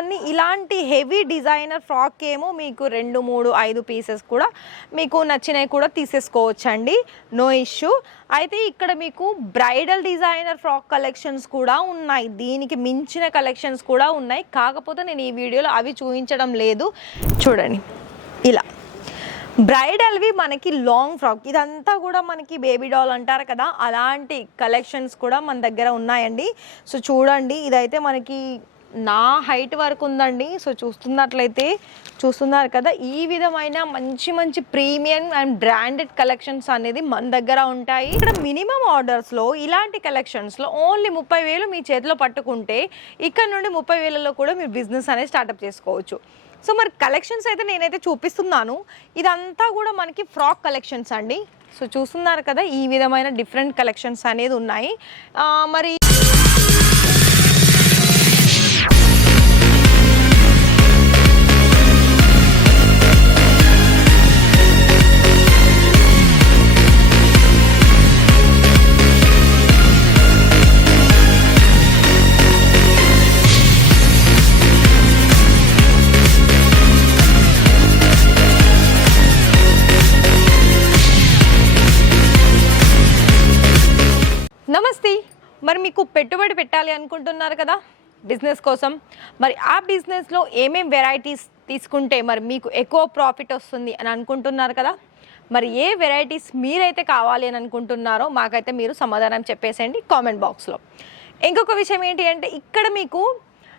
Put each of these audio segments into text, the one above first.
కొన్ని ఇలాంటి heavy designer frock ఏమో మీకు రెండు మూడు ఐదు పీసెస్ కూడా మీకు నచ్చినవి కూడా తీసేసుకోవచ్చండి. No issue. అయితే ఇక్కడ మీకు బ్రైడల్ డిజైనర్ ఫ్రాక్ కలెక్షన్స్ కూడా ఉన్నాయి. దీనికి మించిన కలెక్షన్స్ కూడా ఉన్నాయి. కాకపోతే నేను ఈ వీడియోలో అవి చూపించడం లేదు. చూడండి. ఇలా. బ్రైడల్వి మనకి లాంగ్ ఫ్రాక్. ఇదంతా కూడా మనకి బేబీ డాల్ అంటారు కదా. అలాంటి కలెక్షన్స్ కూడా మన దగ్గర ఉన్నాయండి. సో చూడండి. ఇదైతే మనకి నా హైట్ వరకు ఉందండి. సో చూస్తున్నట్లయితే చూస్తున్నారు కదా ఈ విధమైన మంచి మంచి ప్రీమియం అండ్ బ్రాండెడ్ కలెక్షన్స్ అనేది మన దగ్గర ఉంటాయి. ఇక్కడ మినిమం ఆర్డర్స్లో ఇలాంటి కలెక్షన్స్లో ఓన్లీ ముప్పై వేలు మీ చేతిలో పట్టుకుంటే ఇక్కడ నుండి ముప్పై వేలలో కూడా మీరు బిజినెస్ అనేది స్టార్టప్ చేసుకోవచ్చు. సో మరి కలెక్షన్స్ అయితే నేనైతే చూపిస్తున్నాను. ఇదంతా కూడా మనకి ఫ్రాక్ కలెక్షన్స్ అండి. సో చూస్తున్నారు కదా ఈ విధమైన డిఫరెంట్ కలెక్షన్స్ అనేది ఉన్నాయి. మరి నమస్తే. మరి మీకు పెట్టుబడి పెట్టాలి అనుకుంటున్నారు కదా? బిజినెస్ కోసం. మరి ఆ బిజినెస్లో ఏమేం వెరైటీస్ తీసుకుంటే మరి మీకు ఎక్కువ ప్రాఫిట్ వస్తుంది అని అనుకుంటున్నారు కదా? మరి ఏ వెరైటీస్ మీరైతే కావాలి అని అనుకుంటున్నారో మాకైతే మీరు సమాధానం చెప్పేసేయండి కామెంట్ బాక్స్లో. ఇంకొక విషయం ఏంటి అంటే ఇక్కడ మీకు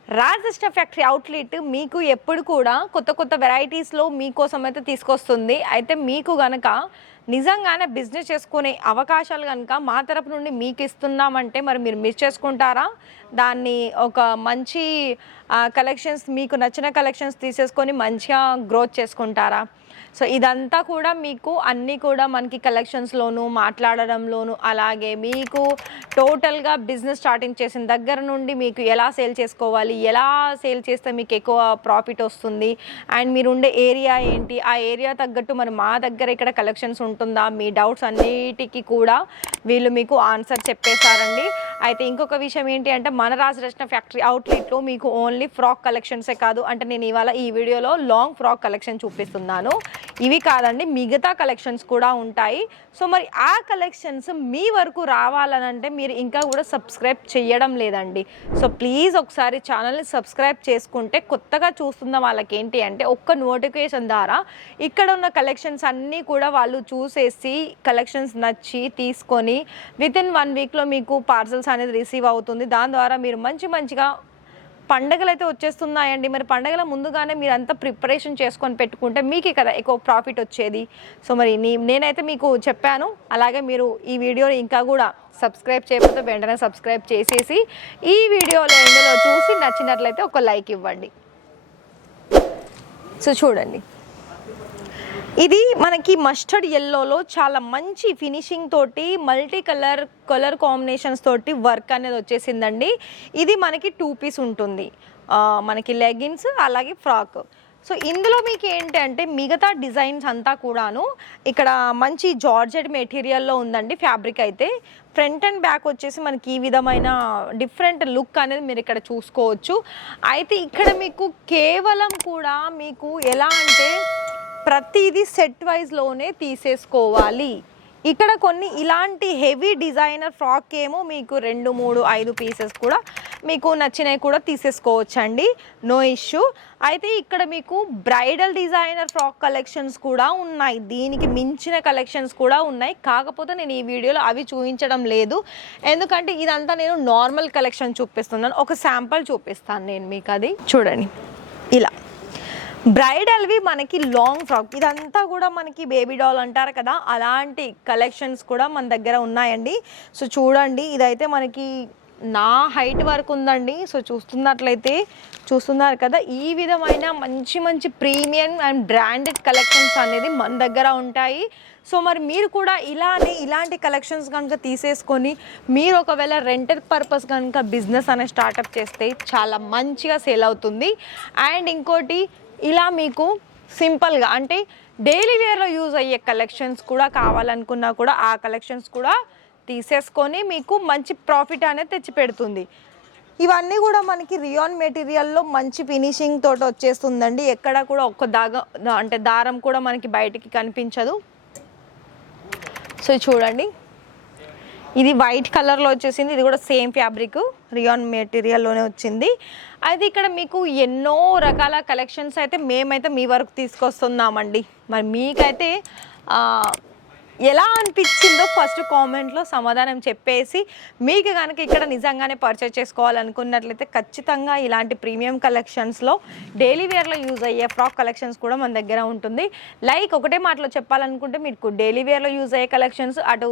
రాజిష్ట ఫ్యాక్టరీ అవుట్లెట్ మీకు ఎప్పుడు కూడా కొత్త కొత్త వెరైటీస్లో మీకోసం అయితే తీసుకొస్తుంది. అయితే మీకు గనక నిజంగానే బిజినెస్ చేసుకునే అవకాశాలు కనుక మా తరపు నుండి మీకు ఇస్తున్నామంటే మరి మీరు మిస్ చేసుకుంటారా? దాన్ని ఒక మంచి కలెక్షన్స్ మీకు నచ్చిన కలెక్షన్స్ తీసేసుకొని మంచిగా గ్రోత్ చేసుకుంటారా? సో ఇదంతా కూడా మీకు అన్నీ కూడా మనకి కలెక్షన్స్లోను మాట్లాడడంలోను అలాగే మీకు టోటల్గా బిజినెస్ స్టార్టింగ్ చేసిన దగ్గర నుండి మీకు ఎలా సేల్ చేసుకోవాలి ఎలా సేల్ చేస్తే మీకు ఎక్కువ ప్రాఫిట్ వస్తుంది అండ్ మీరు ఉండే ఏరియా ఏంటి ఆ ఏరియా తగ్గట్టు మరి మా దగ్గర ఇక్కడ కలెక్షన్స్ ఉంటుందా మీ డౌట్స్ అన్నిటికీ కూడా వీళ్ళు మీకు ఆన్సర్ చెప్పేశారండి. అయితే ఇంకొక విషయం ఏంటి అంటే మన రాజరత్న ఫ్యాక్టరీ అవుట్లెట్లో మీకు ఓన్లీ ఫ్రాక్ కలెక్షన్సే కాదు అంటే నేను ఇవాళ ఈ వీడియోలో లాంగ్ ఫ్రాక్ కలెక్షన్ చూపిస్తున్నాను. ఇవి కాదండి మిగతా కలెక్షన్స్ కూడా ఉంటాయి. సో మరి ఆ కలెక్షన్స్ మీ వరకు రావాలనంటే మీరు ఇంకా కూడా సబ్స్క్రైబ్ చేయడం లేదండి. సో ప్లీజ్ ఒకసారి ఛానల్ని సబ్స్క్రైబ్ చేసుకుంటే కొత్తగా చూస్తున్న వాళ్ళకి ఏంటి అంటే ఒక్క నోటిఫికేషన్ ద్వారా ఇక్కడ ఉన్న కలెక్షన్స్ అన్నీ కూడా వాళ్ళు చూసేసి కలెక్షన్స్ నచ్చి తీసుకొని విత్ ఇన్ వన్ వీక్లో మీకు పార్సల్స్ అనేది రిసీవ్ అవుతుంది. దాని ద్వారా మీరు మంచి మంచిగా పండగలు అయితే వచ్చేస్తున్నాయండి. మరి పండగల ముందుగానే మీరు అంతా ప్రిపరేషన్ చేసుకొని పెట్టుకుంటే మీకే కదా ఎక్కువ ప్రాఫిట్ వచ్చేది. సో మరి నేనైతే మీకు చెప్పాను. అలాగే మీరు ఈ వీడియోని ఇంకా కూడా సబ్స్క్రైబ్ చేయకపోతే వెంటనే సబ్స్క్రైబ్ చేసేసి ఈ వీడియోలో ఇందులో చూసి నచ్చినట్లయితే ఒక లైక్ ఇవ్వండి. సో చూడండి. ఇది మనకి మస్టర్డ్ ఎల్లోలో చాలా మంచి ఫినిషింగ్ తోటి మల్టీ కలర్ కలర్ కాంబినేషన్స్ తోటి వర్క్ అనేది వచ్చేసిందండి. ఇది మనకి టూ పీస్ ఉంటుంది. మనకి లెగిన్స్ అలాగే ఫ్రాక్ సో ఇందులో మీకు ఏంటి అంటే మిగతా డిజైన్స్ అంతా కూడాను ఇక్కడ మంచి జార్జెట్ మెటీరియల్లో ఉందండి ఫ్యాబ్రిక్ అయితే. ఫ్రంట్ అండ్ బ్యాక్ వచ్చేసి మనకి ఈ విధమైన డిఫరెంట్ లుక్ అనేది మీరు ఇక్కడ చూసుకోవచ్చు. అయితే ఇక్కడ మీకు కేవలం కూడా మీకు ఎలా అంటే ప్రతిదీ సెట్ వైజ్లోనే తీసేసుకోవాలి. ఇక్కడ కొన్ని ఇలాంటి హెవీ డిజైనర్ ఫ్రాక్ ఏమో మీకు రెండు మూడు ఐదు పీసెస్ కూడా మీకు నచ్చినవి కూడా తీసేసుకోవచ్చండి. నో ఇష్యూ అయితే ఇక్కడ మీకు బ్రైడల్ డిజైనర్ ఫ్రాక్ కలెక్షన్స్ కూడా ఉన్నాయి. దీనికి మించిన కలెక్షన్స్ కూడా ఉన్నాయి. కాకపోతే నేను ఈ వీడియోలో అవి చూపించడం లేదు. ఎందుకంటే ఇదంతా నేను నార్మల్ కలెక్షన్ చూపిస్తున్నాను. ఒక శాంపుల్ చూపిస్తాను నేను మీకు అది. చూడండి. ఇలా. బ్రైడల్వి మనకి లాంగ్ ఫ్రాక్ ఇదంతా కూడా మనకి బేబీ డాల్ అంటారు కదా అలాంటి కలెక్షన్స్ కూడా మన దగ్గర ఉన్నాయండి. సో చూడండి ఇదైతే మనకి నా హైట్ వరకు ఉందండి. సో చూస్తున్నట్లయితే చూస్తున్నారు కదా ఈ విధమైన మంచి మంచి ప్రీమియం అండ్ బ్రాండెడ్ కలెక్షన్స్ అనేది మన దగ్గర ఉంటాయి. సో మరి మీరు కూడా ఇలానే ఇలాంటి కలెక్షన్స్ కనుక తీసేసుకొని మీరు ఒకవేళ రెంటెడ్ పర్పస్ కనుక బిజినెస్ అనే స్టార్ట్అప్ చేస్తే చాలా మంచిగా సేల్ అవుతుంది. అండ్ ఇంకోటి ఇలా మీకు సింపుల్గా అంటే డైలీ వేర్లో యూజ్ అయ్యే కలెక్షన్స్ కూడా కావాలనుకున్నా కూడా ఆ కలెక్షన్స్ కూడా తీసేసుకొని మీకు మంచి ప్రాఫిట్ అనేది తెచ్చి పెడుతుంది. ఇవన్నీ కూడా మనకి రియాన్ మెటీరియల్లో మంచి ఫినిషింగ్ తోటి వచ్చేస్తుందండి. ఎక్కడ కూడా ఒక్క దాగ అంటే దారం కూడా మనకి బయటికి కనిపించదు. సో చూడండి. ఇది వైట్ కలర్లో వచ్చేసింది. ఇది కూడా సేమ్ ఫ్యాబ్రిక్ రియాన్ మెటీరియల్లోనే వచ్చింది. అది ఇక్కడ మీకు ఎన్నో రకాల కలెక్షన్స్ అయితే మేమైతే మీ వరకు తీసుకొస్తున్నామండి. మరి మీకైతే ఎలా అనిపించిందో ఫస్ట్ కామెంట్లో సమాధానం చెప్పేసి మీకు కనుక ఇక్కడ నిజంగానే పర్చేజ్ చేసుకోవాలనుకున్నట్లయితే ఖచ్చితంగా ఇలాంటి ప్రీమియం కలెక్షన్స్లో డైలీ వేర్లో యూజ్ అయ్యే ఫ్రాక్ కలెక్షన్స్ కూడా మన దగ్గర ఉంటుంది. లైక్ ఒకటే మాటలో చెప్పాలనుకుంటే మీకు డైలీ వేర్లో యూజ్ అయ్యే కలెక్షన్స్ అటు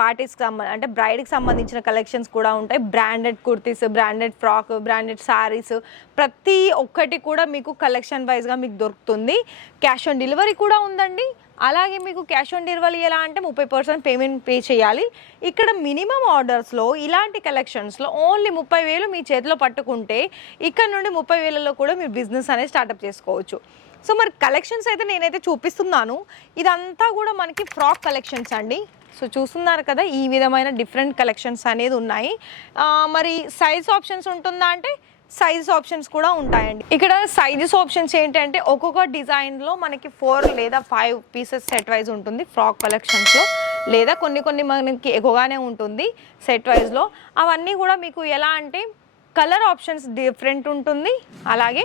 పార్టీస్కి సంబంధ అంటే బ్రైడ్కి సంబంధించిన కలెక్షన్స్ కూడా ఉంటాయి. Branded kurtis branded frock branded saris ప్రతి ఒక్కటి కూడా మీకు కలెక్షన్ వైజ్గా మీకు దొరుకుతుంది. క్యాష్ ఆన్ డెలివరీ కూడా ఉందండి. అలాగే మీకు క్యాష్ ఆన్ డెలివరీ ఎలా అంటే ముప్పై పర్సెంట్ పేమెంట్ పే చేయాలి. ఇక్కడ మినిమం ఆర్డర్స్లో ఇలాంటి కలెక్షన్స్లో ఓన్లీ ముప్పై వేలు మీ చేతిలో పట్టుకుంటే ఇక్కడ నుండి ముప్పై వేలలో కూడా మీరు బిజినెస్ అనేది స్టార్ట్అప్ చేసుకోవచ్చు. సో మరి కలెక్షన్స్ అయితే నేనైతే చూపిస్తున్నాను. ఇదంతా కూడా మనకి ఫ్రాక్ కలెక్షన్స్ అండి. సో చూస్తున్నారు కదా ఈ విధమైన డిఫరెంట్ కలెక్షన్స్ అనేది ఉన్నాయి. మరి సైజ్ ఆప్షన్స్ ఉంటుందా అంటే సైజెస్ ఆప్షన్స్ కూడా ఉంటాయండి. ఇక్కడ సైజెస్ ఆప్షన్స్ ఏంటంటే ఒక్కొక్క డిజైన్లో మనకి ఫోర్ లేదా ఫైవ్ పీసెస్ సెట్ వైజ్ ఉంటుంది. ఫ్రాక్ కలెక్షన్స్లో లేదా కొన్ని కొన్ని మనకి ఎక్కువగానే ఉంటుంది సెట్ వైజ్లో అవన్నీ కూడా మీకు ఎలా అంటే కలర్ ఆప్షన్స్ డిఫరెంట్ ఉంటుంది. అలాగే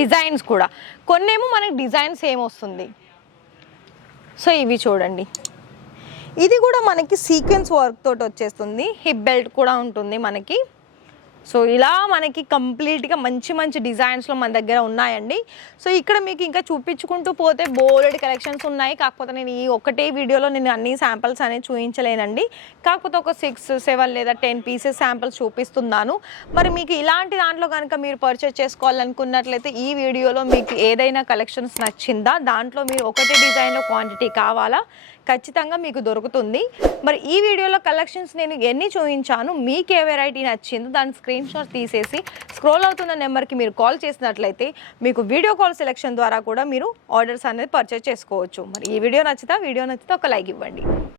డిజైన్స్ కూడా. కొన్నేమో మనకి డిజైన్ సేమ్ వస్తుంది. సో ఇవి చూడండి. ఇది కూడా మనకి సీక్వెన్స్ వర్క్ తోటి వచ్చేస్తుంది. హిప్ బెల్ట్ కూడా ఉంటుంది మనకి. సో ఇలా మనకి కంప్లీట్గా మంచి మంచి డిజైన్స్లో మన దగ్గర ఉన్నాయండి. సో ఇక్కడ మీకు ఇంకా చూపించుకుంటూ పోతే బోల్డ్ కలెక్షన్స్ ఉన్నాయి. కాకపోతే నేను ఈ ఒకటే వీడియోలో నేను అన్ని శాంపిల్స్ అనేవి చూపించలేనండి కాకపోతే ఒక సిక్స్ సెవెన్ లేదా టెన్ పీసెస్ శాంపిల్స్ చూపిస్తున్నాను. మరి మీకు ఇలాంటి దాంట్లో కనుక మీరు పర్చేస్ చేసుకోవాలనుకున్నట్లయితే ఈ వీడియోలో మీకు ఏదైనా కలెక్షన్స్ నచ్చిందా? దాంట్లో మీరు ఒకటే డిజైన్లో క్వాంటిటీ కావాలా? ఖచ్చితంగా మీకు దొరుకుతుంది. మరి ఈ వీడియోలో కలెక్షన్స్ నేను ఎన్ని చూపించాను మీకు ఏ వెరైటీ నచ్చిందో దాని స్క్రీన్ షాట్ తీసేసి స్క్రోల్ అవుతున్న నెంబర్కి మీరు కాల్ చేసినట్లయితే మీకు వీడియో కాల్ సెలెక్షన్ ద్వారా కూడా మీరు ఆర్డర్స్ అనేది పర్చేస్ చేసుకోవచ్చు. మరి ఈ వీడియో నచ్చితే వీడియో నచ్చితే ఒక లైక్ ఇవ్వండి.